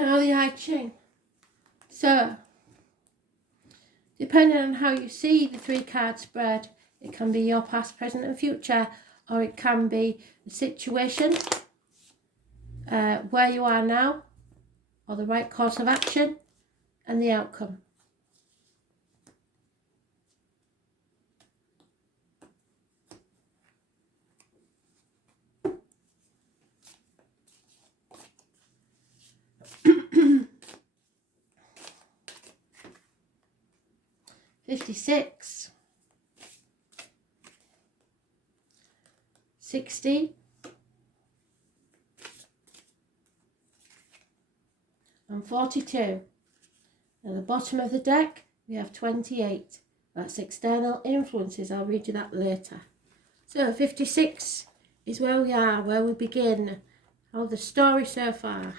Now the I Ching. So, depending on how you see the 3 card spread, it can be your past, present and future, or it can be the situation, where you are now, or the right course of action, and the outcome. $56, $60, and $42. At the bottom of the deck, we have 28. That's external influences. I'll read you that later. So 56 is where we are, where we begin. How the story so far.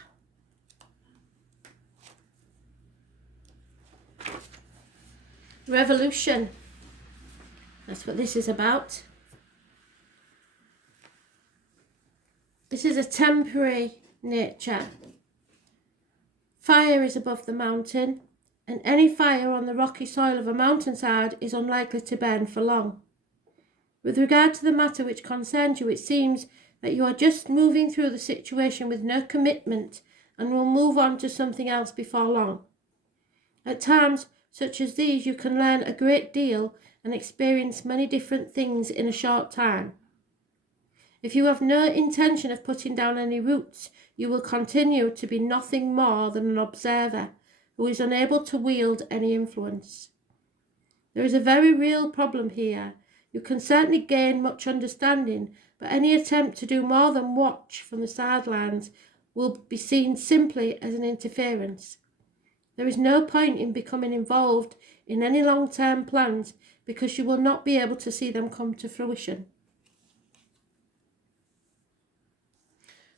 Revolution. That's what this is about. This is a temporary nature. Fire is above the mountain, and any fire on the rocky soil of a mountainside is unlikely to burn for long. With regard to the matter which concerns you, it seems that you are just moving through the situation with no commitment and will move on to something else before long. At times such as these, you can learn a great deal and experience many different things in a short time. If you have no intention of putting down any roots, you will continue to be nothing more than an observer who is unable to wield any influence. There is a very real problem here. You can certainly gain much understanding, but any attempt to do more than watch from the sidelines will be seen simply as an interference. There is no point in becoming involved in any long-term plans because you will not be able to see them come to fruition.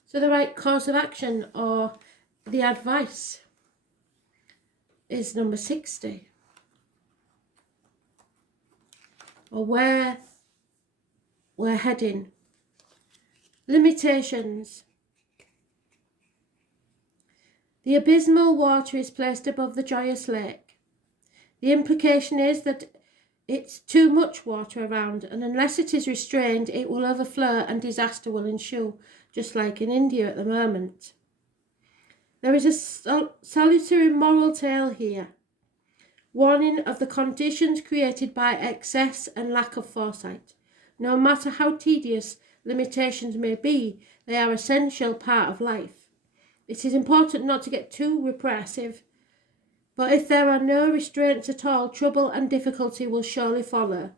So the right course of action, or the advice, is number 60. Or where we're heading. Limitations. The abysmal water is placed above the joyous lake. The implication is that it's too much water around, and unless it is restrained, it will overflow and disaster will ensue, just like in India at the moment. There is a solitary moral tale here, warning of the conditions created by excess and lack of foresight. No matter how tedious limitations may be, they are an essential part of life. It is important not to get too repressive, but if there are no restraints at all, trouble and difficulty will surely follow.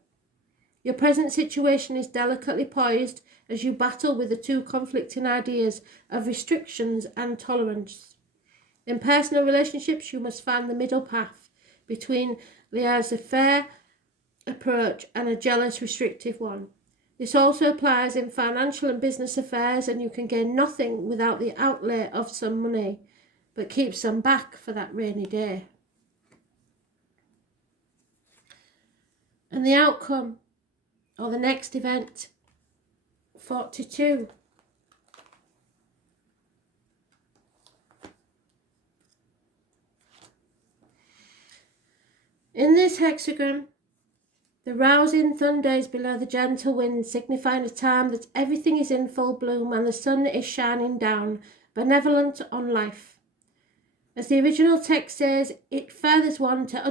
Your present situation is delicately poised as you battle with the 2 conflicting ideas of restrictions and tolerance. In personal relationships, you must find the middle path between the laissez-faire approach and a jealous, restrictive one. This also applies in financial and business affairs, and you can gain nothing without the outlay of some money, but keep some back for that rainy day. And the outcome, or the next event, 42. In this hexagram, the rousing thunder is below the gentle wind, signifying a time that everything is in full bloom and the sun is shining down, benevolent on life. As the original text says, it furthers one to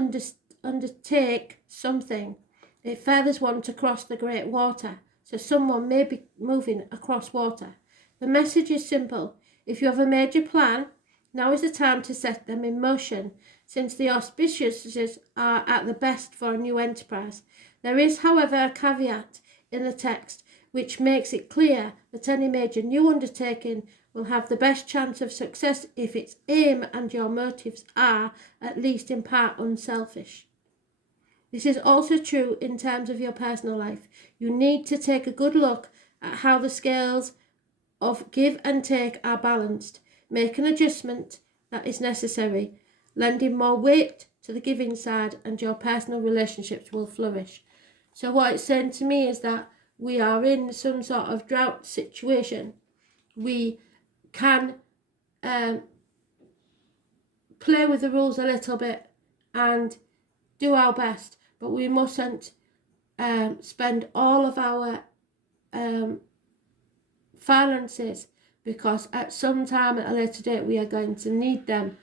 undertake something. It furthers one to cross the great water, so someone may be moving across water. The message is simple. If you have a major plan, now is the time to set them in motion, since the auspicious are at the best for a new enterprise. There is, however, a caveat in the text which makes it clear that any major new undertaking will have the best chance of success if its aim and your motives are, at least in part, unselfish. This is also true in terms of your personal life. You need to take a good look at how the scales of give and take are balanced. Make an adjustment that is necessary, lending more weight to the giving side, and your personal relationships will flourish. So what it's saying to me is that we are in some sort of drought situation. We can play with the rules a little bit and do our best, but we mustn't spend all of our finances, because at some time at a later date we are going to need them.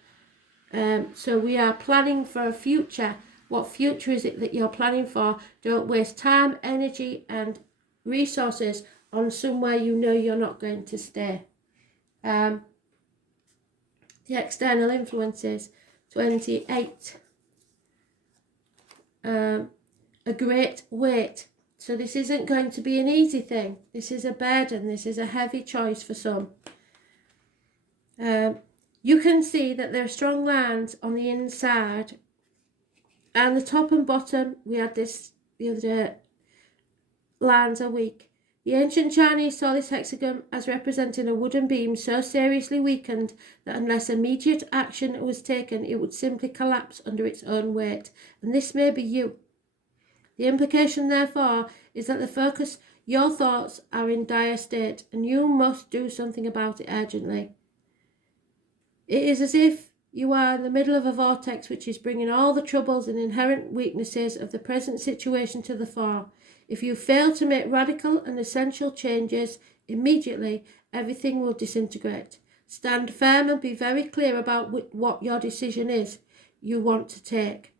So we are planning for a future. What future is it that you're planning for? Don't waste time, energy and resources on somewhere you know you're not going to stay. The external influences, 28. A great weight. So this isn't going to be an easy thing. This is a burden. This is a heavy choice for some. You can see that there are strong lines on the inside, and the top and bottom, we had this the other day, lines are weak. The ancient Chinese saw this hexagon as representing a wooden beam so seriously weakened that unless immediate action was taken, it would simply collapse under its own weight. And this may be you. The implication, therefore, is that the focus, your thoughts are in dire state, and you must do something about it urgently. It is as if you are in the middle of a vortex which is bringing all the troubles and inherent weaknesses of the present situation to the fore. If you fail to make radical and essential changes immediately, everything will disintegrate. Stand firm and be very clear about what your decision is you want to take.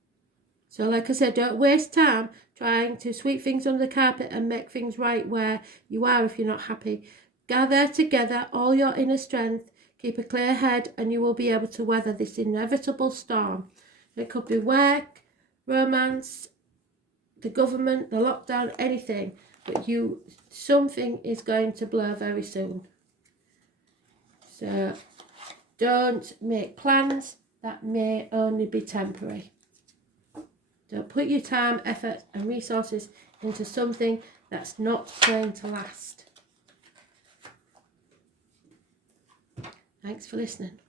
So like I said, don't waste time trying to sweep things under the carpet and make things right where you are if you're not happy. Gather together all your inner strength, keep a clear head, and you will be able to weather this inevitable storm. It could be work, romance, the government, the lockdown, anything, but something is going to blow very soon. So don't make plans that may only be temporary. Don't put your time, effort and resources into something that's not going to last. Thanks for listening.